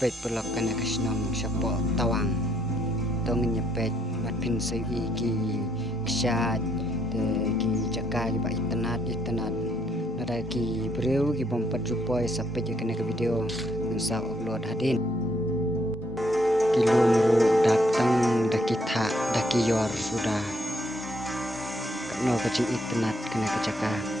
Peit parlok kena kesnong siapa tawang tongnya Peit bat pin segi ki kshaid ki jaka ki ba internet nada ki breu ki bompat jupoi sampai je kena ke video mensa upload hadien ki lumru datang daki yor sudah no kecing internet kena ke jaka